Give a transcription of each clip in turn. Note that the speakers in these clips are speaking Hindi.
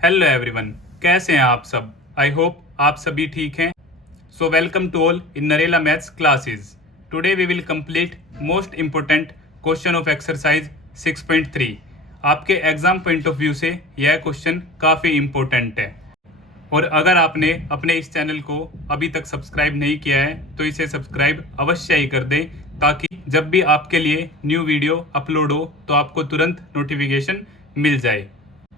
हेलो एवरीवन, कैसे हैं आप सब। आई होप आप सभी ठीक हैं। So welcome to all in Narela maths classes. Today we will complete most important question of exercise 6.3। आपके एग्जाम पॉइंट ऑफ व्यू से यह क्वेश्चन काफ़ी इम्पोर्टेंट है और अगर आपने अपने इस चैनल को अभी तक सब्सक्राइब नहीं किया है तो इसे सब्सक्राइब अवश्य ही कर दें, ताकि जब भी आपके लिए न्यू वीडियो अपलोड हो तो आपको तुरंत नोटिफिकेशन मिल जाए।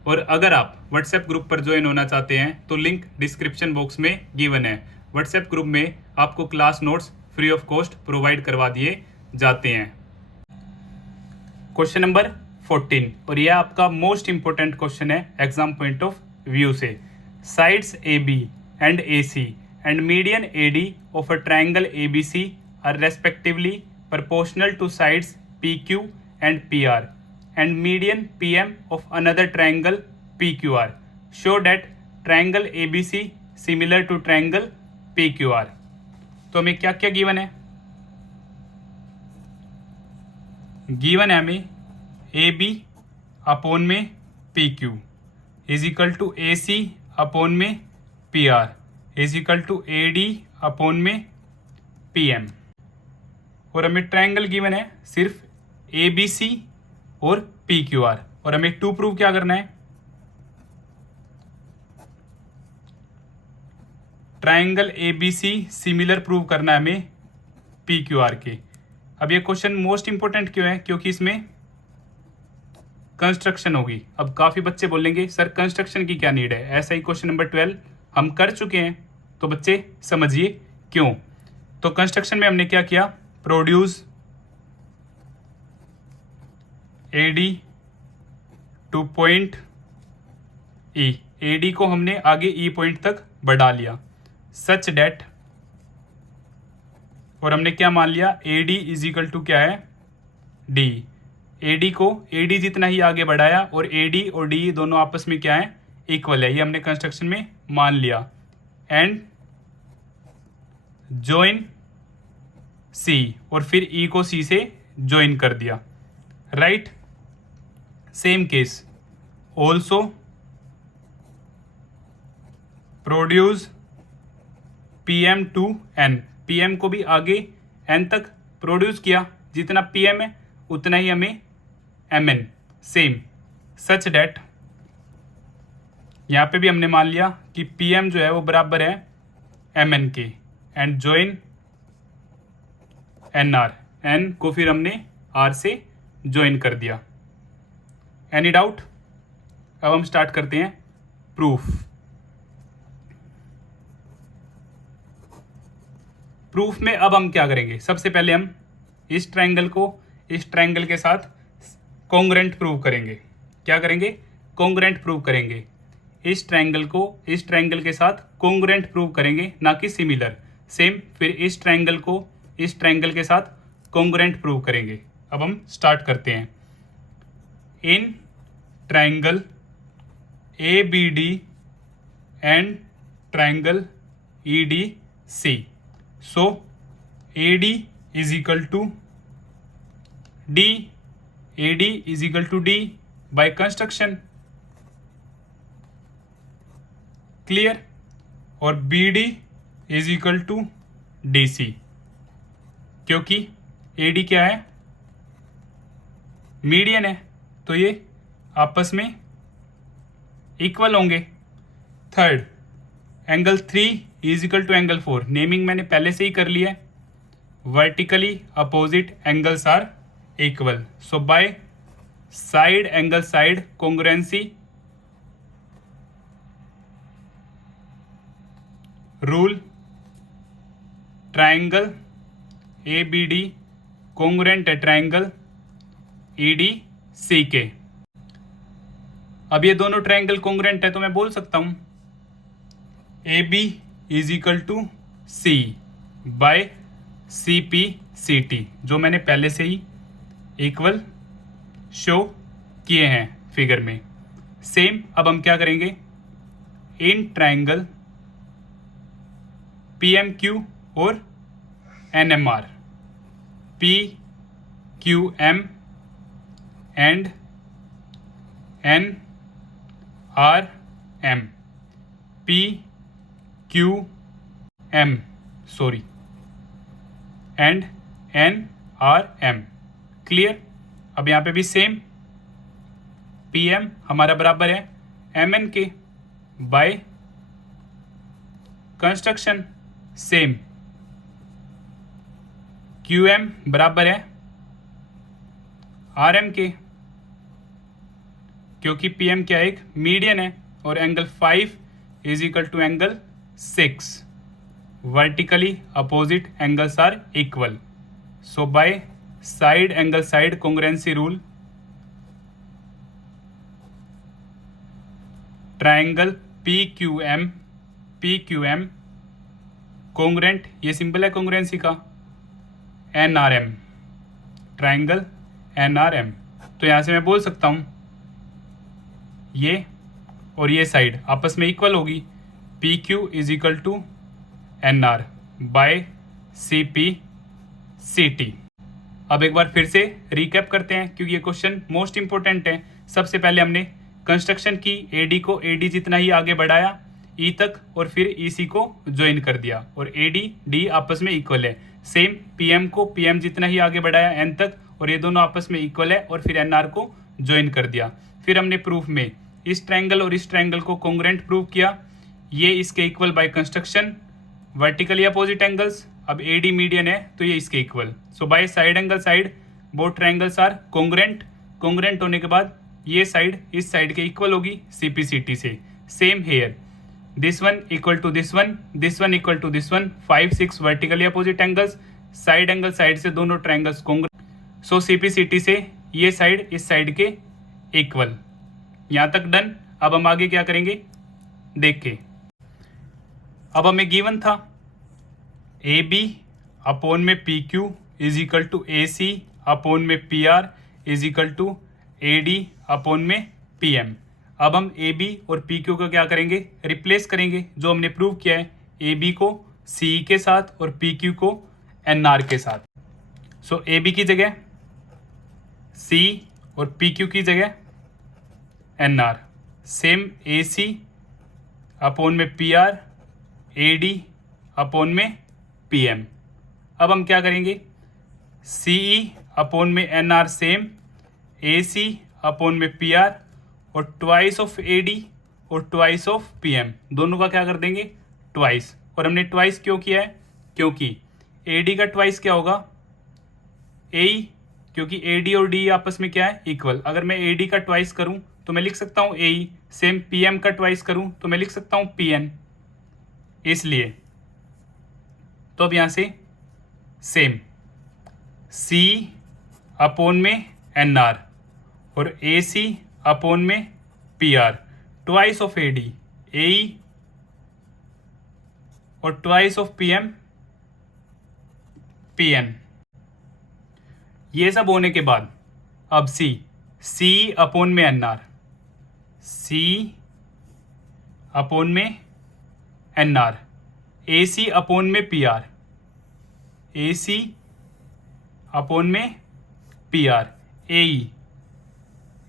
और अगर आप व्हाट्सएप ग्रुप पर ज्वाइन होना चाहते हैं तो लिंक डिस्क्रिप्शन बॉक्स में गिवन है। व्हाट्सएप ग्रुप में आपको class notes free of cost provide करवा दिए जाते हैं। क्वेश्चन नंबर 14 और यह आपका मोस्ट इंपोर्टेंट क्वेश्चन है एग्जाम पॉइंट ऑफ व्यू से। Sides A B and A C and median A D of a triangle A B C are respectively proportional to sides PQ and PR and median PM of another triangle PQR. Show that triangle ABC similar to triangle PQR. तो हमें क्या क्या गिवन है? गिवन है हमें AB अपॉन में PQ is equal to AC upon में PR is equal to AD upon में PM और हमें ट्रायंगल गिवन है सिर्फ ए बी सी और पी क्यू आर और हमें टू प्रूव क्या करना है? Triangle A B C similar prove करना है हमें पी क्यू आर के। अब ये क्वेश्चन मोस्ट इंपोर्टेंट क्यों है? क्योंकि इसमें कंस्ट्रक्शन होगी। अब काफी बच्चे बोलेंगे सर कंस्ट्रक्शन की क्या नीड है, ऐसा ही क्वेश्चन नंबर 12 हम कर चुके हैं, तो बच्चे समझिए क्यों। तो कंस्ट्रक्शन में हमने क्या किया? Produce AD to point E, AD को हमने आगे ई पॉइंट तक बढ़ा लिया सच डेट, और हमने क्या मान लिया? एडी इज इक्वल टू क्या है? डी। एडी को एडी जितना ही आगे बढ़ाया और एडी और डी दोनों आपस में क्या है? इक्वल है। ये हमने कंस्ट्रक्शन में मान लिया। एंड ज्वाइन सी, और फिर ई को सी से ज्वाइन कर दिया। Right, same case also produce PM to N, PM को भी आगे एन तक प्रोड्यूस किया, जितना पीएम है उतना ही हमें एमएन सेम सच डेट, यहां पे भी हमने मान लिया कि पीएम जो है वो बराबर है एमएन के। And join N R, N को फिर हमने आर से ज्वाइन कर दिया। Any doubt? अब हम स्टार्ट करते हैं प्रूफ। प्रूफ में अब हम क्या करेंगे? सबसे पहले हम इस ट्रायंगल को इस ट्रायंगल के साथ कॉन्ग्रेंट प्रूव करेंगे। क्या करेंगे? कॉन्ग्रेंट प्रूव करेंगे। इस ट्रायंगल को इस ट्रायंगल के साथ कॉन्ग्रेंट प्रूव करेंगे, ना कि सिमिलर। सेम फिर इस ट्रायंगल को इस ट्रायंगल के साथ कॉन्ग्रेंट प्रूव करेंगे। अब हम स्टार्ट करते हैं। In triangle A B D and triangle E D C, so A D is equal to D, A D is equal to D by construction. Clear? और B D is equal to D C, क्योंकि एडी क्या है? मीडियन है, तो ये आपस में इक्वल होंगे। Third, angle 3 is equal to angle 4, naming मैंने पहले से ही कर लिया है। Vertically opposite angles are equal, so by side angle side congruency rule, triangle A B D congruent है ट्रायंगल ई डी सी के। अब ये दोनों ट्रायंगल कॉन्ग्रुएंट है तो मैं बोल सकता हूं A B is equal to C by C P C T, जो मैंने पहले से ही इक्वल शो किए हैं फिगर में। सेम अब हम क्या करेंगे? In triangle P M Q और N M R, P Q M and N R M, P Q M sorry and N R M. Clear. अब यहाँ पे भी सेम, पी एम हमारा बराबर है एम एन के by construction, same Q M बराबर है आर एम के, क्योंकि पी एम क्या एक मीडियन है और angle 5 is equal to angle 6, vertically opposite angles are equal. So by side angle side congruency rule, triangle P Q M congruent, ये सिंपल है कॉन्ग्रुएंसी का, N R M, triangle N R M. तो यहां से मैं बोल सकता हूं ये और ये साइड आपस में इक्वल होगी, P Q is equal to N R by C P C T. अब एक बार फिर से रिकैप करते हैं क्योंकि ये क्वेश्चन मोस्ट इंपॉर्टेंट है। सबसे पहले हमने कंस्ट्रक्शन की, एडी को एडी जितना ही आगे बढ़ाया ई तक और फिर ईसी को ज्वाइन कर दिया और एडी डी आपस में इक्वल है। सेम पीएम को पीएम जितना ही आगे बढ़ाया एन तक और ये दोनों आपस में इक्वल है और फिर एनआर को ज्वाइन कर दिया। फिर हमने प्रूफ में इस ट्रायंगल और इस ट्रायंगल को कॉन्ग्रुएंट प्रूव किया, ये इसके equal by construction, vertically opposite angles. अब एडी मीडियन है तो ये इसके equal. So by side angle side both triangles are congruent. Congruent होने के बाद ये साइड इस साइड के इक्वल होगी सीपीसीटी से। Same here, this one equal to this one equal to this one, 5 6 vertically opposite angles, side angle side से दोनों ट्रायंगल्स कॉन्ग्रुएंट। सो सीपीसीटी से ये साइड इस साइड के इक्वल। यहां तक डन। अब हम आगे क्या करेंगे देख के। अब हमें गिवन था ए बी अपोन में P Q is equal to A C upon में P R is equal to A D upon में पी एम। अब हम ए बी और पी क्यू को क्या करेंगे, रिप्लेस करेंगे, जो हमने प्रूव किया है, ए बी को सी के साथ और पी क्यू को एन आर के साथ। सो ए बी की जगह सी और पी क्यू की जगह एन आर, सेम ए सी अपोन में पी आर, ए डी अपोन में पी एम। अब हम क्या करेंगे, सी ई अपोन में N are same, A C upon में पी आर और ट्वाइस ऑफ ए डी और ट्वाइस ऑफ पी एम, दोनों का क्या कर देंगे ट्वाइस। और हमने ट्वाइस क्यों किया है, क्योंकि ए डी का ट्वाइस क्या होगा ए, क्योंकि ए डी और डी आपस में क्या है इक्वल। अगर मैं ए डी का ट्वाइस करूं तो मैं लिख सकता हूं ए, सेम पी एम का ट्वाइस करूं तो मैं लिख सकता हूं पी एन, इसलिए। तो अब यहां से सेम सी अपोन में एन आर और ए सी अपोन में P R, twice of A D A और twice of P M P N. ये सब होने के बाद अब सी अपोन में एन आर, सी अपोन में N R, A C upon में P R, A C upon में पी आर,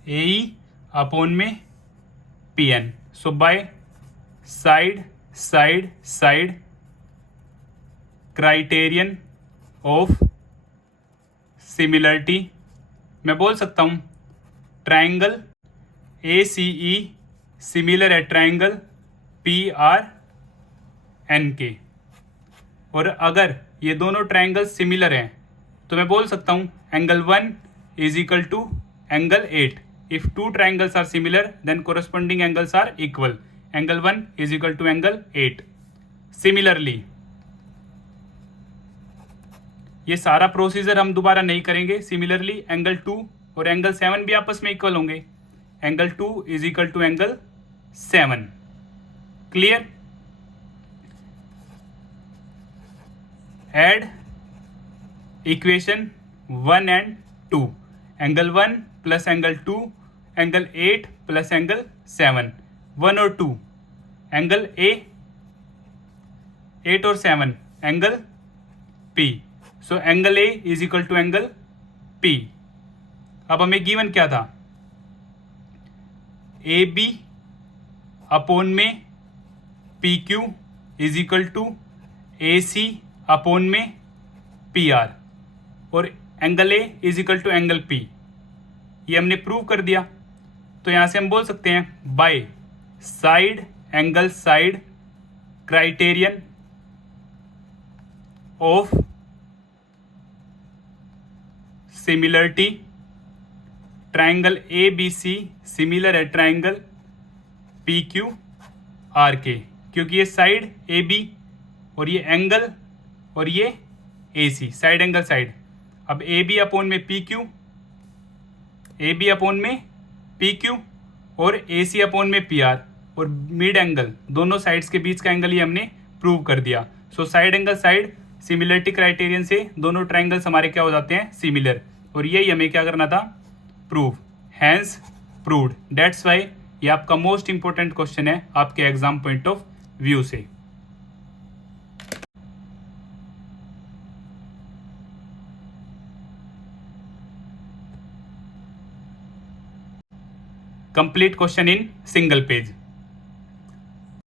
ए अपोन में P N. So by side side side criterion of similarity मैं बोल सकता हूं triangle A C E similar है ट्रायंगल पी आर एन के। और अगर ये दोनों ट्रायंगल सिमिलर हैं तो मैं बोल सकता हूं angle 1 is equal to angle 8। If two triangles are similar then corresponding angles are equal. Angle 1 is equal to angle 8। Similarly ये सारा प्रोसीजर हम दोबारा नहीं करेंगे। सिमिलरली एंगल 2 और एंगल 7 भी आपस में इक्वल होंगे। Angle 2 is equal to angle 7। Clear. Add equation 1 and 2, angle 1 plus angle 2, angle 8 plus angle 7, 1 और 2, एंगल ए 8 और 7 angle P. So angle A is equal to angle P. अब हमें गिवन क्या था, ए बी अपॉन में P Q is equal to A C upon में पी आर, और angle A is equal to angle P, ये हमने प्रूव कर दिया। तो यहाँ से हम बोल सकते हैं by side angle side criterion of similarity triangle A B C similar है ट्राइंगल पी क्यू आर के, क्योंकि ये साइड ए बी और ये एंगल और ये A C, side angle side. अब ए बी अपॉन में P Q, A B upon में पी क्यू और ए सी अपॉन में पी आर, और मिड एंगल दोनों साइड्स के बीच का एंगल ये हमने प्रूव कर दिया। So side angle side similarity criterion से दोनों ट्राइंगल्स हमारे क्या हो जाते हैं, सिमिलर, और यही हमें क्या करना था, prove, hence proved. That's why ये आपका मोस्ट इंपॉर्टेंट क्वेश्चन है आपके एग्जाम पॉइंट ऑफ व्यू से। Complete question in single page.